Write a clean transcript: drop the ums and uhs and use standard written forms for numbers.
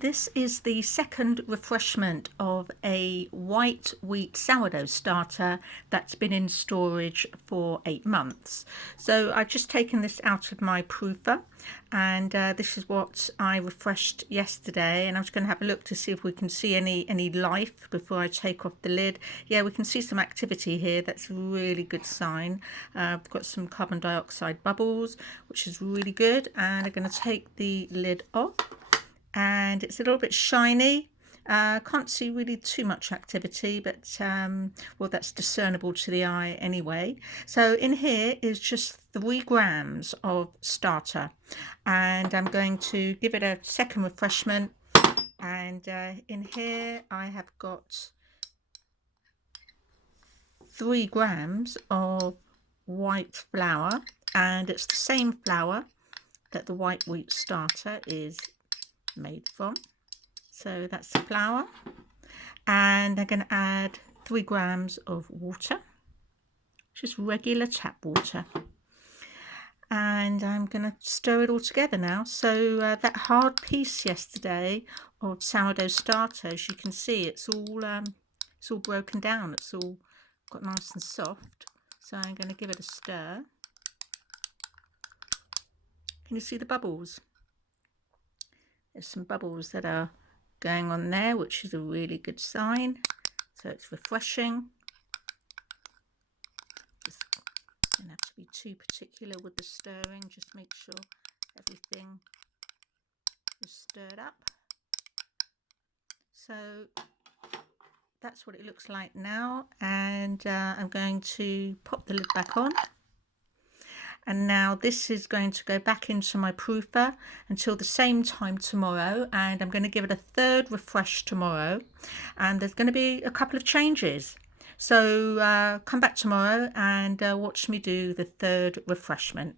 This is the second refreshment of a white wheat sourdough starter that's been in storage for 8 months. So I've just taken this out of my proofer, and this is what I refreshed yesterday, and I'm just going to have a look to see if we can see any life before I take off the lid. Yeah, we can see some activity here. That's a really good sign. I've got some carbon dioxide bubbles, which is really good, and I'm going to take the lid off. And it's a little bit shiny. Can't see really too much activity, but well, that's discernible to the eye anyway. So in here is just 3 grams of starter, and I'm going to give it a second refreshment. And in here I have got 3 grams of white flour, and it's the same flour that the white wheat starter is made from. So that's the flour, and I'm going to add 3 grams of water, just regular tap water, and I'm going to stir it all together now. So that hard piece yesterday of sourdough starter, as you can see, it's all broken down, it's all got nice and soft. So I'm going to give it a stir. Can you see the bubbles? There's some bubbles that are going on there, which is a really good sign. So it's refreshing. Just don't have to be too particular with the stirring. Just make sure everything is stirred up. So that's what it looks like now, and I'm going to pop the lid back on. And now this is going to go back into my proofer until the same time tomorrow, and I'm going to give it a third refresh tomorrow, and there's going to be a couple of changes. So come back tomorrow and watch me do the third refreshment.